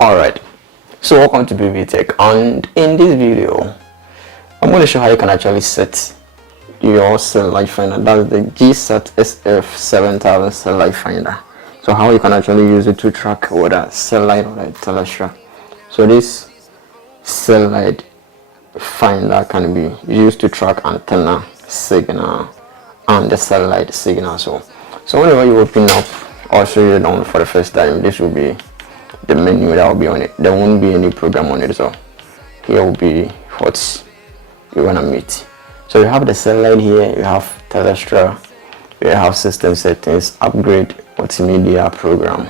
Alright, so welcome to Pbteck, and in this video I'm going to show how you can actually set your satellite finder. That's the Gsat SF-7000 satellite finder. So how you can actually use it to track whether satellite or the terrestrial. So this satellite finder can be used to track antenna signal and the satellite signal. So whenever you open up, I'll show you down for the first time. This will be the menu that will be on it. There won't be any program on it, so here will be what you want to meet. So you have the satellite here, you have terrestrial, you have system settings, upgrade, multimedia, program.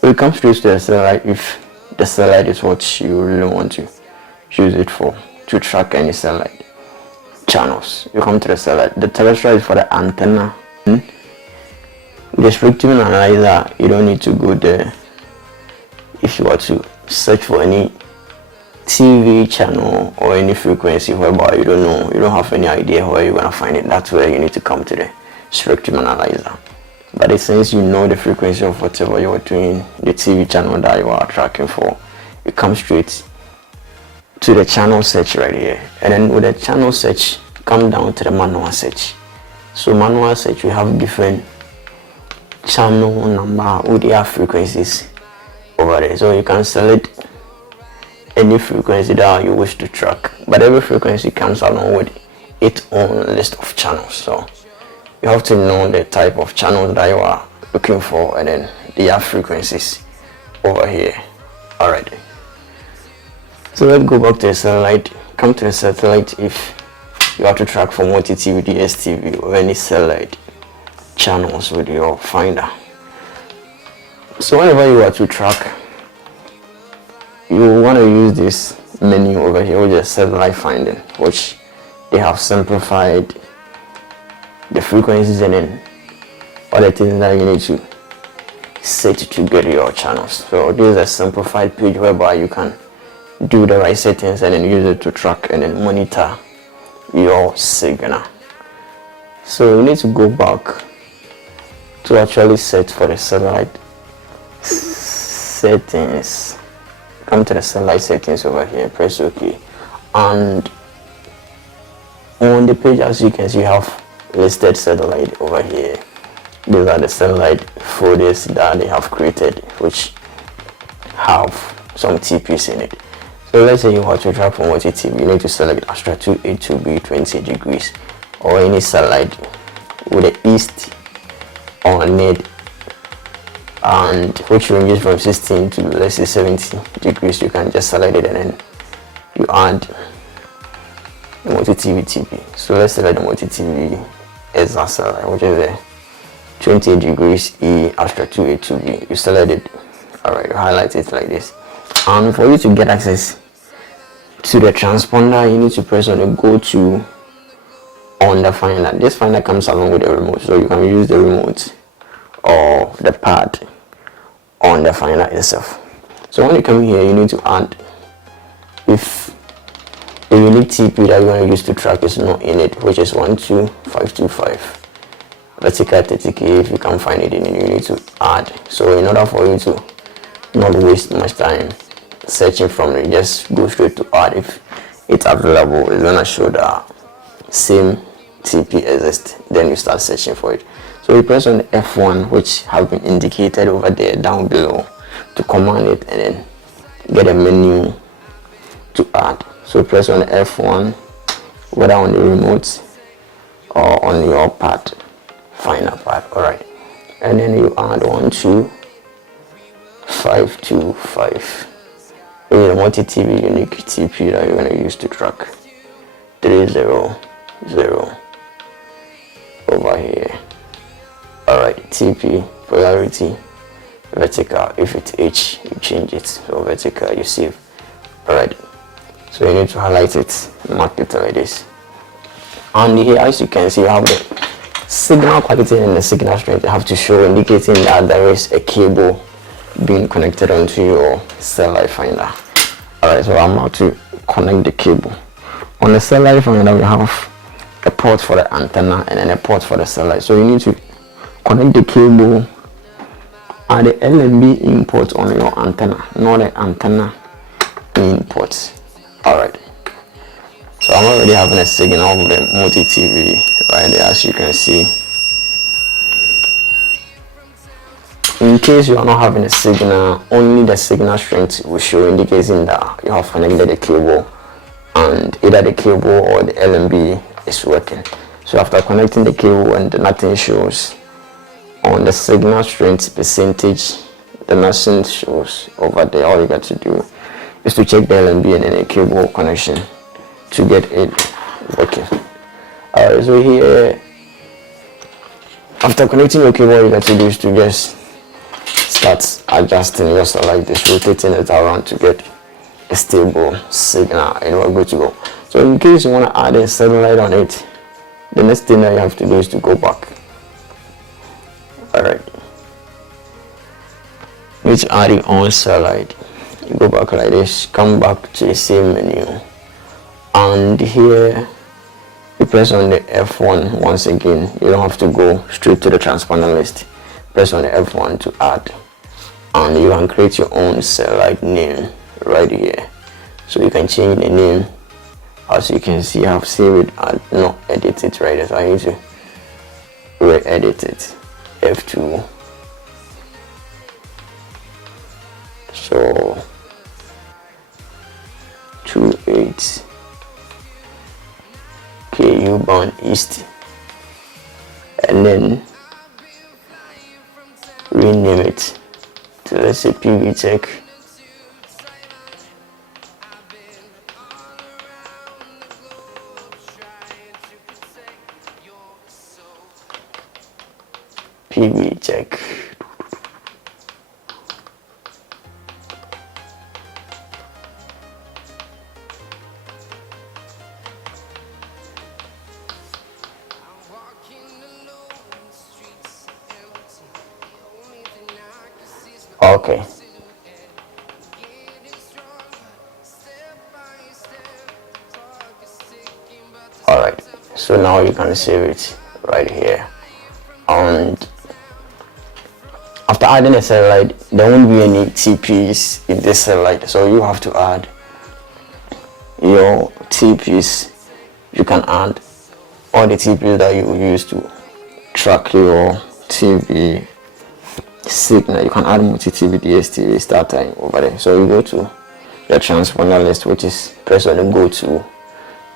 When it comes to the satellite, if the satellite is what you really want to use it for, to track any satellite channels, you come to the satellite. The terrestrial is for the antenna. The spectrum analyzer, you don't need to go there. If you want to search for any TV channel or any frequency whereby you don't know, you don't have any idea where you're gonna find it, that's where you need to come to the spectrum analyzer. But since you know the frequency of whatever you're doing, the TV channel that you are tracking for, you come straight to the channel search right here. And then with the channel search, come down to the manual search. So manual search, we have different channel number with their frequencies over there, so you can select any frequency that you wish to track, but every frequency comes along with its own list of channels. So you have to know the type of channels that you are looking for, and then their frequencies over here. Alright, so let's go back to the satellite. Come to the satellite. If you have to track for multi-TV, dstv, or any satellite channels with your finder. So whenever you are to track, you want to use this menu over here, which is satellite finding, which they have simplified the frequencies and then other things that you need to set to get your channels. So this is a simplified page whereby you can do the right settings and then use it to track and then monitor your signal. So you need to go back to actually set for the satellite settings. Come to the satellite settings over here, press OK, and on the page, as you can see, you have listed satellite over here. These are the satellite folders that they have created, which have some TPs in it. So let's say you want to track from multi-TV, you need to select Astra 282B 20 degrees or any satellite with the east on it, and which ranges from 16 to, let's say, 70 degrees. You can just select it and then you add multi-TV TP. So let's select the multi-TV Gsat satellite, which is a 28 degrees E Astra 282B. You select it. Alright, you highlight it like this. And for you to get access to the transponder, you need to press on the go to on the finder. This finder comes along with the remote, so you can use the remote or the pad on the finder itself. So when you come here, you need to add, if the unique TP that you're going to use to track is not in it, which is 12525 vertical 30K. If you can't find it in it, you need to add. So in order for you to not waste much time searching from it, just go straight to add. If it's available, it's going to show the same TP exists, then you start searching for it. So you press on the F1, which have been indicated over there down below, to command it and then get a menu to add. So press on the F1, whether on the remote or on your pad, finder pad. Alright, and then you add 12525. This is a multi-TV unique TP that you're going to use to track 300 over here. Alright, TP polarity vertical. If it's H, you change it, so vertical you save. Alright, so you need to highlight it, mark it like this. And here, as you can see, you have the signal quality and the signal strength. You have to show, indicating that there is a cable being connected onto your satellite finder. Alright, so I'm about to connect the cable. On the satellite finder, we have a port for the antenna and then a port for the satellite. So you need to connect the cable are the LMB input on your antenna, not the antenna input. Alright, so I'm already having a signal of the multi-TV right there, as you can see. In case you are not having a signal, only the signal strength will show, indicating that you have connected the cable and either the cable or the LMB is working. So after connecting the cable and nothing shows on the signal strength percentage, the nothing shows over there, all you got to do is to check the LMB and then the cable connection to get it working. Alright, so here, after connecting your cable, all you got to do is to just start adjusting your satellite, this, rotating it around to get a stable signal, and we're good to go. So in case you want to add a satellite on it, the next thing that you have to do is to go back. Alright, which adding on satellite, you go back like this, come back to the same menu, and here you press on the F1 once again. You don't have to go straight to the transponder list. Press on the F1 to add, and you can create your own satellite name right here. So you can change the name. As you can see, I've saved it and not edit it right there, so I need to re-edit it. F2. So 28 KU bound east, and then rename it to, let's say, Pbteck. Pbteck. Okay. Alright, so now you can save it right here. And after adding a satellite, there won't be any TPs in this satellite, so you have to add your TPs. You can add all the TPs that you use to track your TV signal. You can add multi-TV, dstv, start time over there. So you go to the transponder list, which is press on the go to.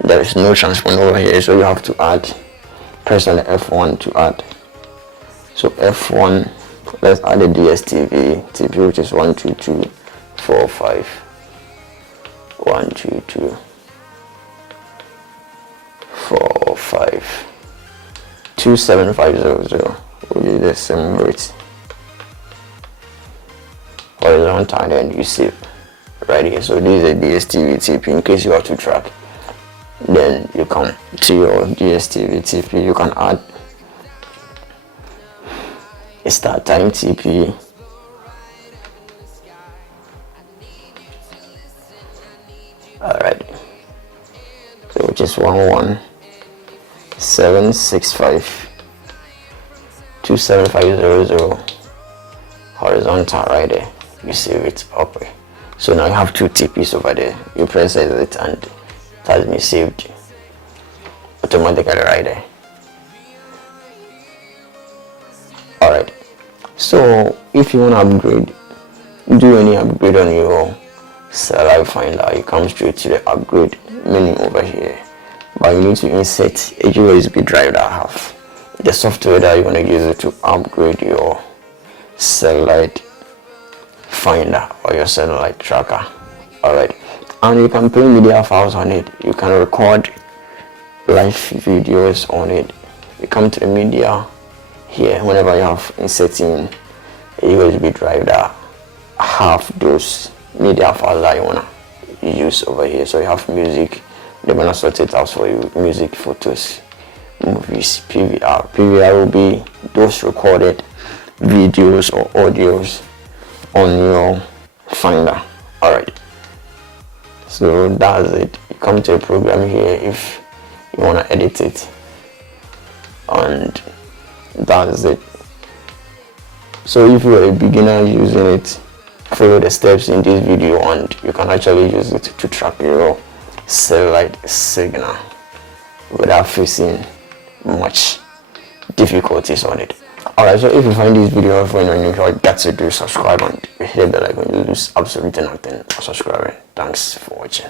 There is no transponder over here, so you have to add. Press on the F1 to add. So F1, let's add the dstv TP, which is 122.45 122.45 27500, which is the same rate. Horizontal, and then you save right here. So this is a dstv TP. In case you have to track, then you come to your dstv TP. You can add a start time TP. Alright, so which is 11765 27500 horizontal right there. You save it up. So now you have two TPs over there. You press it and it has been saved automatically right there. Alright, so if you want to upgrade, do any upgrade on your satellite finder, you come straight to the upgrade menu over here. But you need to insert a USB drive that have the software that you're going to use it to upgrade your satellite finder or your satellite tracker. Alright, and you can play media files on it. You can record live videos on it. You come to the media here whenever you have inserting a USB drive that have those media files that you wanna use over here. So you have music, they're gonna sort it out for you. Music, photos, movies, PVR. PVR will be those recorded videos or audios on your finder. Alright, so that's it. You come to a program here if you want to edit it, and that's it. So if you are a beginner using it, follow the steps in this video and you can actually use it to track your satellite signal without facing much difficulties on it. Alright, so if you find this video helpful and you enjoy, got to do subscribe and hit the like when you lose absolutely nothing for subscribing. Thanks for watching.